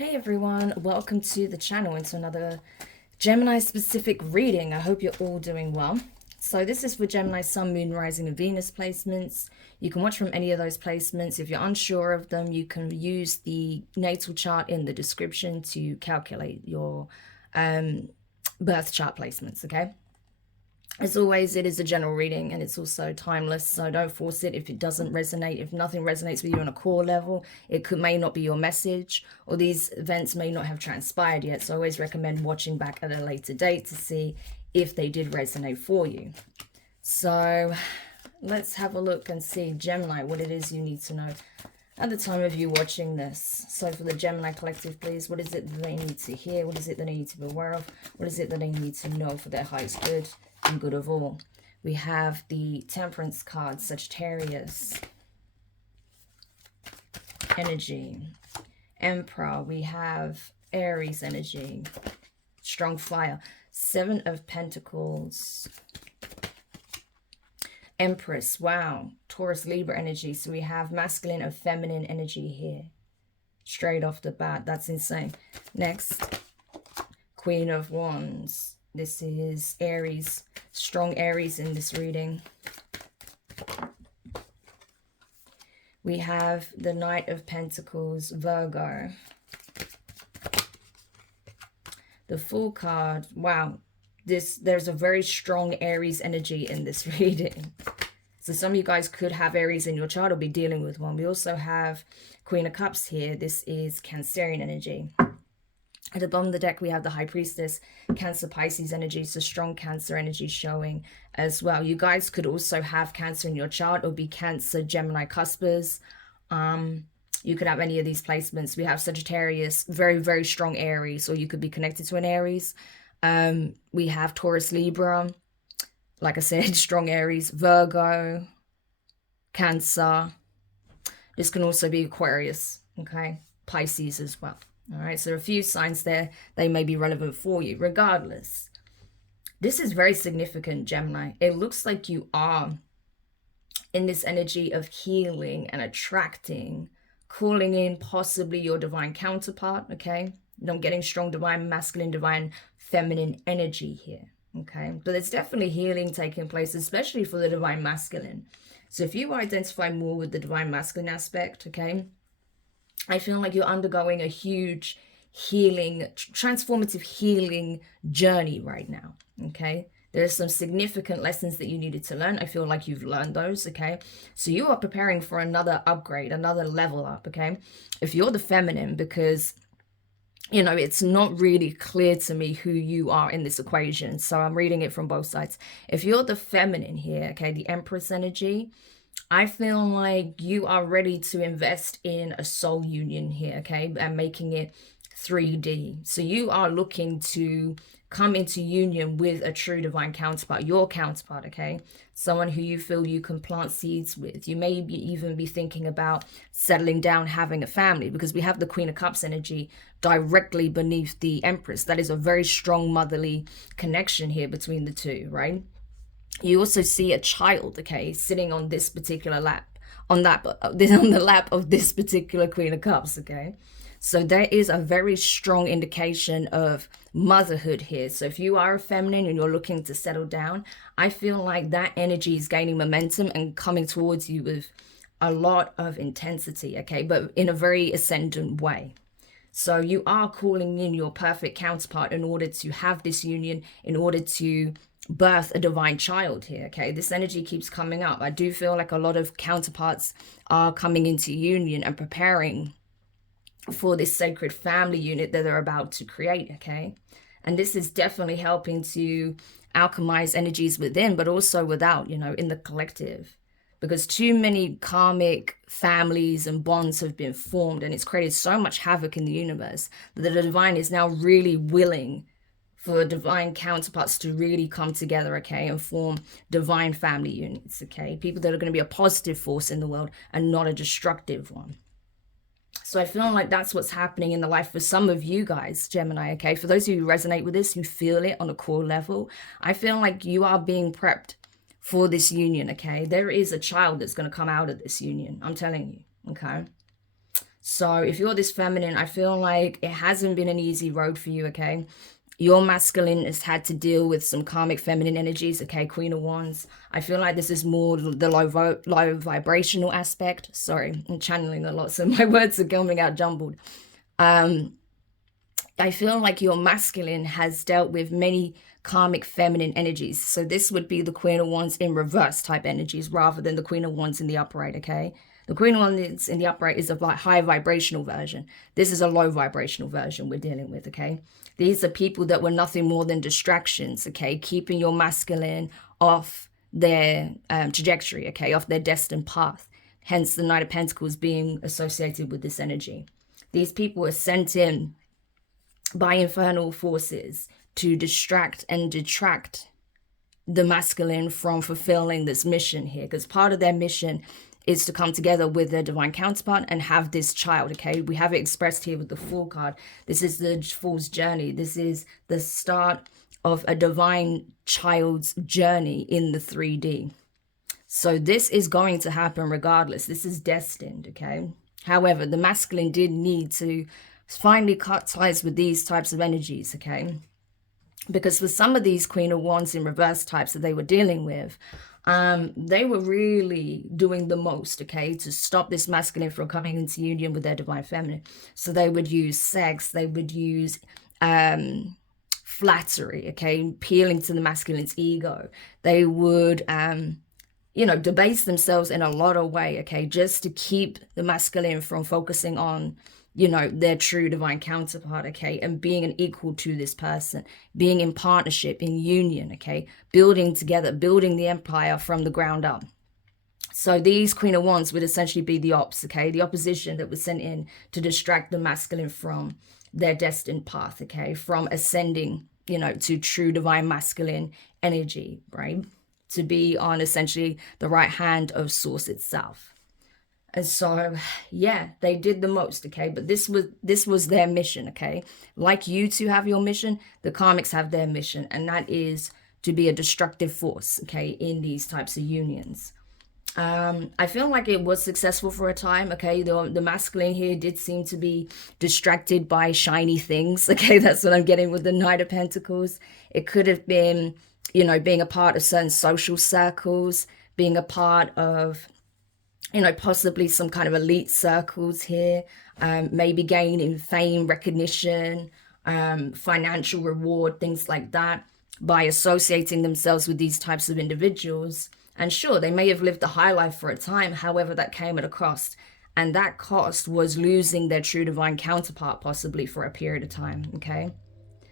Hey everyone, welcome to the channel and to another Gemini specific reading. I hope you're all doing well. So this is for Gemini Sun, Moon, Rising and Venus placements. You can watch from any of those placements. If you're unsure of them, you can use the natal chart in the description to calculate your birth chart placements, okay? As always, it is a general reading and it's also timeless, so don't force it if it doesn't resonate. If nothing resonates with you on a core level, it may not be your message, or these events may not have transpired yet. So I always recommend watching back at a later date to see if they did resonate for you. So let's have a look and see, Gemini, what it is you need to know at the time of you watching this. So for the Gemini collective, please, what is it that they need to hear? What is it that they need to be aware of? What is it that they need to know for their highest good and good of all? We have the Temperance card, Sagittarius energy, Emperor. We have Aries energy, strong fire, Seven of Pentacles, Empress. Wow. Taurus, Libra energy. So we have masculine and feminine energy here straight off the bat. That's insane. Next, Queen of Wands. This is Aries, strong Aries in this reading. We have the Knight of Pentacles, Virgo. The Fool card, wow, there's a very strong Aries energy in this reading. So some of you guys could have Aries in your chart or be dealing with one. We also have Queen of Cups here. This is Cancerian energy. At the bottom of the deck, we have the High Priestess, Cancer, Pisces energy, so strong Cancer energy showing as well. You guys could also have Cancer in your chart or be Cancer, Gemini cuspers. You could have any of these placements. We have Sagittarius, very, very strong Aries, or you could be connected to an Aries. We have Taurus, Libra, like I said, strong Aries, Virgo, Cancer. This can also be Aquarius, okay? Pisces as well. All right, so a few signs there, they may be relevant for you. Regardless, this is very significant, Gemini. It looks like you are in this energy of healing and attracting, calling in possibly your divine counterpart, okay? I'm getting strong divine masculine, divine feminine energy here, okay? But there's definitely healing taking place, especially for the divine masculine. So if you identify more with the divine masculine aspect, okay, I feel like you're undergoing a huge healing, transformative healing journey right now, okay? There's some significant lessons that you needed to learn. I feel like you've learned those, okay? So you are preparing for another upgrade, another level up, okay? If you're the feminine, because, you know, it's not really clear to me who you are in this equation, so I'm reading it from both sides. If you're the feminine here, okay, the Empress energy, I feel like you are ready to invest in a soul union here, okay, and making it 3D. So you are looking to come into union with a true divine counterpart, your counterpart, okay, someone who you feel you can plant seeds with. You may even be thinking about settling down, having a family, because we have the Queen of Cups energy directly beneath the Empress. That is a very strong motherly connection here between the two, right? You also see a child, okay, sitting on this particular lap, on the lap of this particular Queen of Cups, okay? So there is a very strong indication of motherhood here. So if you are a feminine and you're looking to settle down, I feel like that energy is gaining momentum and coming towards you with a lot of intensity, okay, but in a very ascendant way. So you are calling in your perfect counterpart in order to have this union, in order to birth a divine child here, okay? This energy keeps coming up. I do feel like a lot of counterparts are coming into union and preparing for this sacred family unit that they're about to create, okay? And this is definitely helping to alchemize energies within, but also without, you know, in the collective, because too many karmic families and bonds have been formed, and it's created so much havoc in the universe that the divine is now really willing for divine counterparts to really come together, okay, and form divine family units, okay? People that are going to be a positive force in the world and not a destructive one. So I feel like that's what's happening in the life for some of you guys, Gemini, okay? For those of you who resonate with this, who feel it on a core level, I feel like you are being prepped for this union, okay? There is a child that's going to come out of this union, I'm telling you, okay? So if you're this feminine, I feel like it hasn't been an easy road for you, okay? Your masculine has had to deal with some karmic feminine energies, okay? Queen of Wands. I feel like this is more the low vibrational aspect. Sorry, I'm channeling a lot, so my words are coming out jumbled. I feel like your masculine has dealt with many karmic feminine energies. So this would be the Queen of Wands in reverse type energies rather than the Queen of Wands in the upright, okay? The Queen of Wands in the upright is a like high vibrational version. This is a low vibrational version we're dealing with, okay? These are people that were nothing more than distractions, okay? Keeping your masculine off their trajectory, okay? Off their destined path. Hence the Knight of Pentacles being associated with this energy. These people are sent in by infernal forces to distract and detract the masculine from fulfilling this mission here, because part of their mission is to come together with their divine counterpart and have this child, okay? We have it expressed here with the Fool card. This is the Fool's journey. This is the start of a divine child's journey in the 3D. So this is going to happen regardless. This is destined, okay? However, the masculine did need to finally cut ties with these types of energies, okay? Because for some of these Queen of Wands in reverse types that they were dealing with, they were really doing the most, okay, to stop this masculine from coming into union with their divine feminine. So they would use sex, they would use flattery, okay, appealing to the masculine's ego. They would you know, debase themselves in a lot of way, okay, just to keep the masculine from focusing on, you know, their true divine counterpart, okay, and being an equal to this person, being in partnership, in union, okay, building together, building the empire from the ground up. So these Queen of Wands would essentially be the ops, okay, the opposition that was sent in to distract the masculine from their destined path, okay, from ascending, you know, to true divine masculine energy, right? To be on essentially the right hand of Source itself. And so, yeah, they did the most, okay? But this was their mission, okay? Like you two have your mission, the karmics have their mission, and that is to be a destructive force, okay, in these types of unions. I feel like it was successful for a time, okay? The masculine here did seem to be distracted by shiny things, okay? That's what I'm getting with the Knight of Pentacles. It could have been, you know, being a part of certain social circles, being a part of, you know, possibly some kind of elite circles here, maybe gaining fame, recognition, financial reward, things like that, by associating themselves with these types of individuals. And sure, they may have lived the high life for a time, however, that came at a cost. And that cost was losing their true divine counterpart, possibly for a period of time, okay?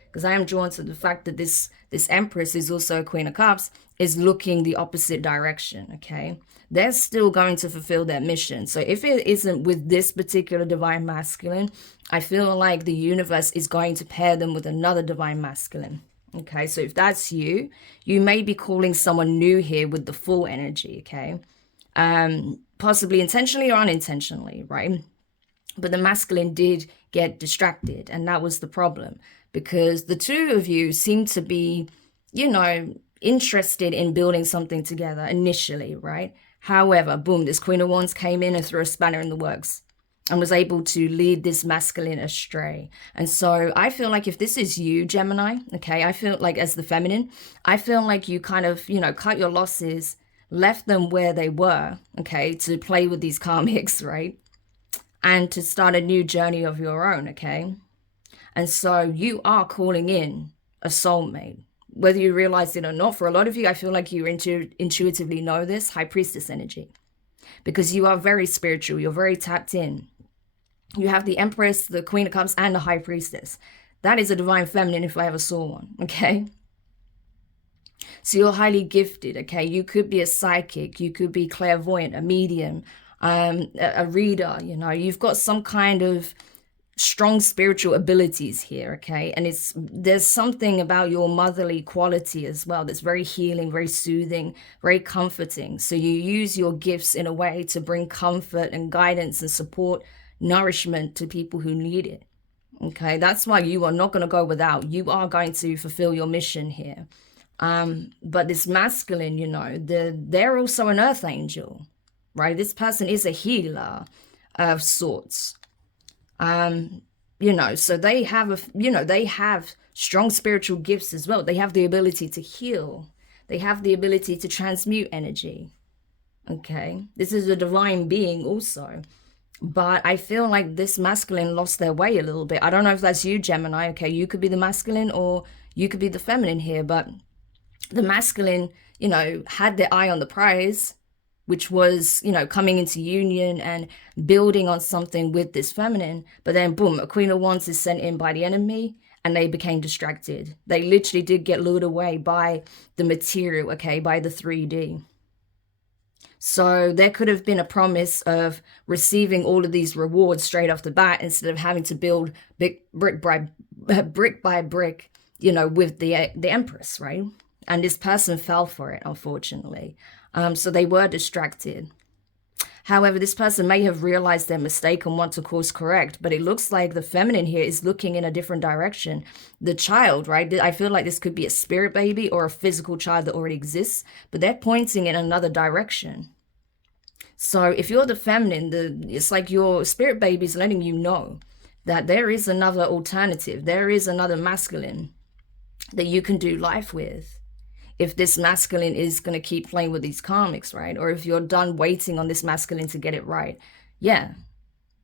Because I am drawn to the fact that this Empress is also a Queen of Cups, is looking the opposite direction, okay? They're still going to fulfill their mission. So if it isn't with this particular divine masculine, I feel like the universe is going to pair them with another divine masculine. Okay, so if that's you, you may be calling someone new here with the full energy, okay? Possibly intentionally or unintentionally, right? But the masculine did get distracted, and that was the problem, because the two of you seem to be, you know, interested in building something together initially, right? However, boom, this Queen of Wands came in and threw a spanner in the works and was able to lead this masculine astray. And so I feel like if this is you, Gemini, okay, I feel like as the feminine, I feel like you kind of, you know, cut your losses, left them where they were, okay, to play with these karmics, right? And to start a new journey of your own, okay? And so you are calling in a soulmate, whether you realize it or not. For a lot of you, I feel like you intuitively know this, High Priestess energy, because you are very spiritual, you're very tapped in. You have the Empress, the Queen of Cups, and the High Priestess. That is a divine feminine if I ever saw one, okay? So you're highly gifted, okay? You could be a psychic, you could be clairvoyant, a medium, a reader, you know. You've got some kind of strong spiritual abilities here, okay? And there's something about your motherly quality as well that's very healing, very soothing, very comforting. So you use your gifts in a way to bring comfort and guidance and support, nourishment to people who need it, okay? That's why you are not going to go without. You are going to fulfill your mission here. But this masculine, you know, they're also an earth angel, right? This person is a healer of sorts. You know, so they have they have strong spiritual gifts as well. They have the ability to heal. They have the ability to transmute energy. Okay, this is a divine being also. But I feel like this masculine lost their way a little bit. I don't know if that's you, Gemini. Okay, you could be the masculine or you could be the feminine here, but the masculine, you know, had their eye on the prize, which was, you know, coming into union and building on something with this feminine. But then, boom, a Queen of Wands is sent in by the enemy and they became distracted. They literally did get lured away by the material, okay, by the 3D. So there could have been a promise of receiving all of these rewards straight off the bat instead of having to build brick by brick, you know, with the Empress, right? And this person fell for it, unfortunately. So they were distracted. However, this person may have realized their mistake and want to course correct, but it looks like the feminine here is looking in a different direction. The child, right? I feel like this could be a spirit baby or a physical child that already exists, but they're pointing in another direction. So if you're the feminine, it's like your spirit baby is letting you know that there is another alternative. There is another masculine that you can do life with. If this masculine is going to keep playing with these karmics, right? Or if you're done waiting on this masculine to get it right. Yeah,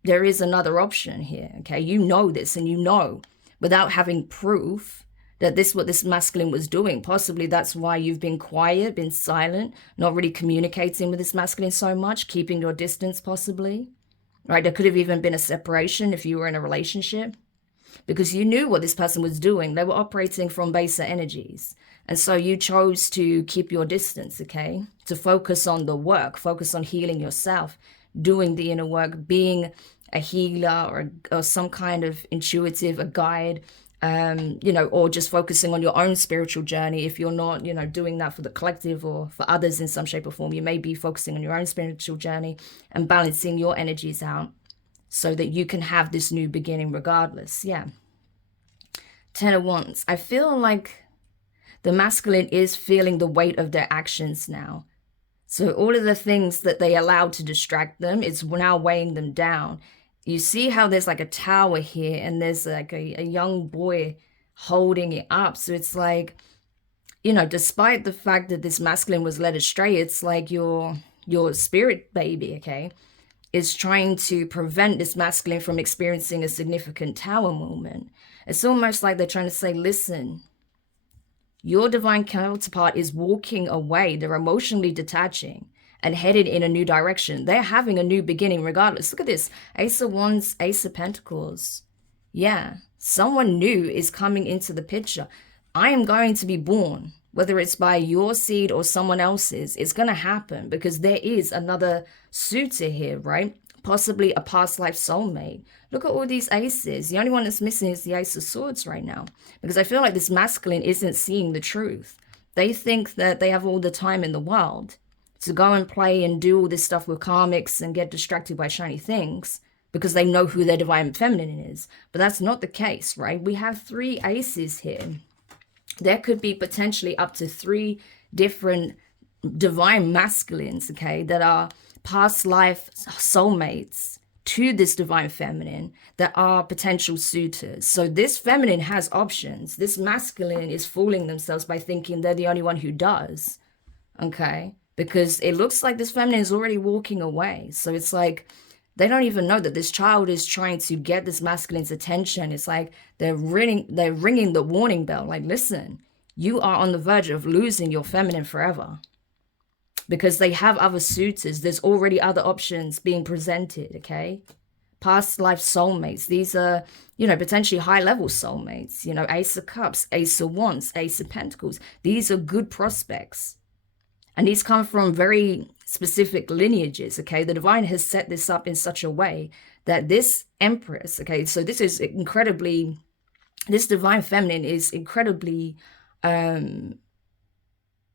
there is another option here, okay? You know this, and you know without having proof that this is what this masculine was doing. Possibly that's why you've been quiet, been silent, not really communicating with this masculine so much, keeping your distance possibly, right? There could have even been a separation if you were in a relationship, because you knew what this person was doing. They were operating from baser energies. And so you chose to keep your distance, okay? To focus on the work, focus on healing yourself, doing the inner work, being a healer or some kind of intuitive, a guide, you know, or just focusing on your own spiritual journey. If you're not, you know, doing that for the collective or for others in some shape or form, you may be focusing on your own spiritual journey and balancing your energies out so that you can have this new beginning regardless. Yeah. 10 of Wands. I feel like the masculine is feeling the weight of their actions now. So all of the things that they allowed to distract them, it's now weighing them down. You see how there's like a tower here and there's like a young boy holding it up. So it's like, you know, despite the fact that this masculine was led astray, it's like your spirit baby, okay, is trying to prevent this masculine from experiencing a significant tower moment. It's almost like they're trying to say, listen, your divine counterpart is walking away. They're emotionally detaching and headed in a new direction. They're having a new beginning regardless. Look at this. Ace of Wands, Ace of Pentacles. Yeah, someone new is coming into the picture. I am going to be born, whether it's by your seed or someone else's. It's going to happen because there is another suitor here, right? Possibly a past life soulmate. Look at all these aces. The only one that's missing is the Ace of Swords right now, because I feel like this masculine isn't seeing the truth. They think that they have all the time in the world to go and play and do all this stuff with karmics and get distracted by shiny things because they know who their divine feminine is. But that's not the case, right? We have 3 aces here. There could be potentially up to 3 different divine masculines, okay, that are past life soulmates to this divine feminine that are potential suitors. So this feminine has options. This masculine is fooling themselves by thinking they're the only one who does, okay? Because it looks like this feminine is already walking away. So it's like they don't even know that this child is trying to get this masculine's attention. It's like they're ringing the warning bell. Like, listen, you are on the verge of losing your feminine forever. Because they have other suitors. There's already other options being presented, okay? Past life soulmates. These are, you know, potentially high-level soulmates. You know, Ace of Cups, Ace of Wands, Ace of Pentacles. These are good prospects. And these come from very specific lineages, okay? The divine has set this up in such a way that this Empress, okay, so this is incredibly, this divine feminine is incredibly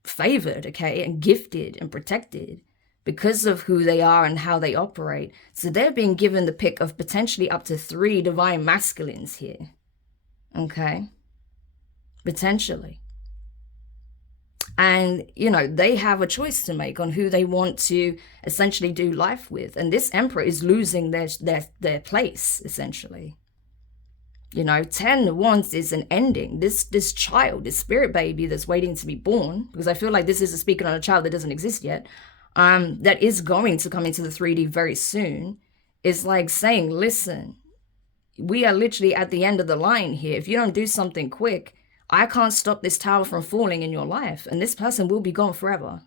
favored, okay, and gifted and protected because of who they are and how they operate. So they're being given the pick of potentially up to 3 divine masculines here, okay, potentially. And, you know, they have a choice to make on who they want to essentially do life with. And this Emperor is losing their place, essentially. You know, 10 of Wands is an ending. This child, this spirit baby that's waiting to be born, because I feel like this is speaking on a child that doesn't exist yet, that is going to come into the 3D very soon, is like saying, listen, we are literally at the end of the line here. If you don't do something quick, I can't stop this tower from falling in your life, and this person will be gone forever.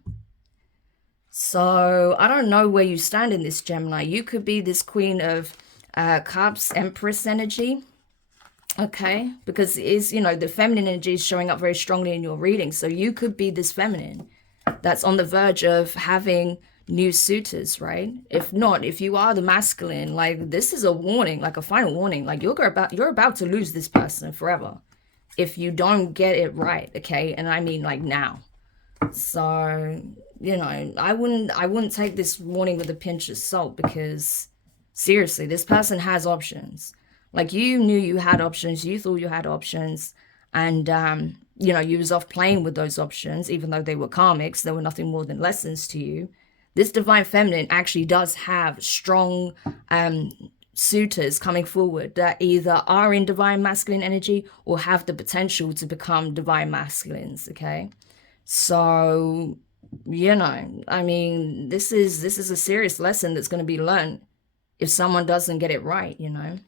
So I don't know where you stand in this, Gemini. You could be this Queen of Cups, Empress energy. Okay, because it is, you know, the feminine energy is showing up very strongly in your reading. So you could be this feminine that's on the verge of having new suitors, right? If not, if you are the masculine, like, this is a warning, like a final warning. Like, you're about to lose this person forever if you don't get it right, okay? And I mean, like, now. So, you know, I wouldn't take this warning with a pinch of salt, because seriously, this person has options. Like, you knew you had options, you thought you had options, and, you know, you was off playing with those options, even though they were karmics, they were nothing more than lessons to you. This divine feminine actually does have strong suitors coming forward that either are in divine masculine energy or have the potential to become divine masculines, okay? So, you know, I mean, this is a serious lesson that's going to be learned if someone doesn't get it right, you know?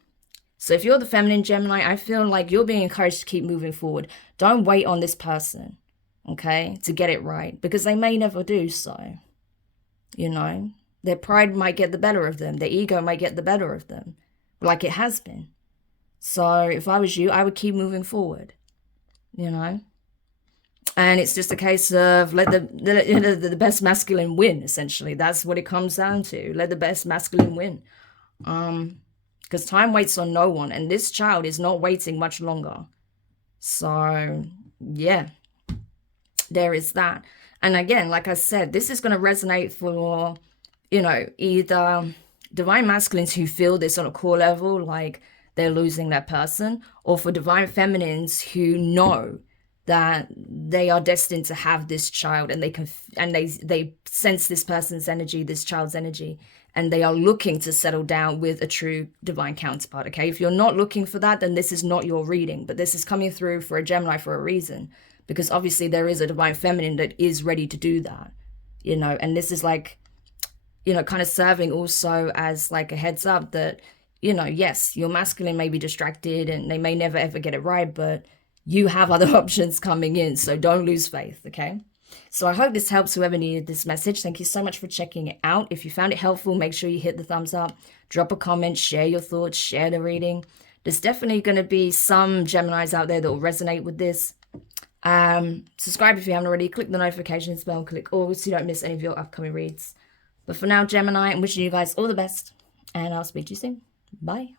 So if you're the feminine Gemini, I feel like you're being encouraged to keep moving forward. Don't wait on this person, okay, to get it right, because they may never do so. You know, their pride might get the better of them. Their ego might get the better of them, like it has been. So if I was you, I would keep moving forward, you know. And it's just a case of let the best masculine win, essentially. That's what it comes down to. Let the best masculine win. Because time waits on no one, and this child is not waiting much longer. So, yeah, there is that. And again, like I said, this is going to resonate for, you know, either divine masculines who feel this on a core level, like they're losing their person, or for divine feminines who know that they are destined to have this child, and they sense this person's energy, this child's energy, and they are looking to settle down with a true divine counterpart, okay? If you're not looking for that, then this is not your reading, but this is coming through for a Gemini for a reason, because obviously there is a divine feminine that is ready to do that, you know, and this is like, you know, kind of serving also as like a heads up that, you know, yes, your masculine may be distracted and they may never ever get it right, but you have other options coming in, so don't lose faith, okay? So I hope this helps whoever needed this message. Thank you so much for checking it out. If you found it helpful, make sure you hit the thumbs up, drop a comment, share your thoughts, share the reading. There's definitely going to be some Geminis out there that will resonate with this. Subscribe if you haven't already. Click the notifications bell, click all so you don't miss any of your upcoming reads. But for now, Gemini, I'm wishing you guys all the best, and I'll speak to you soon. Bye.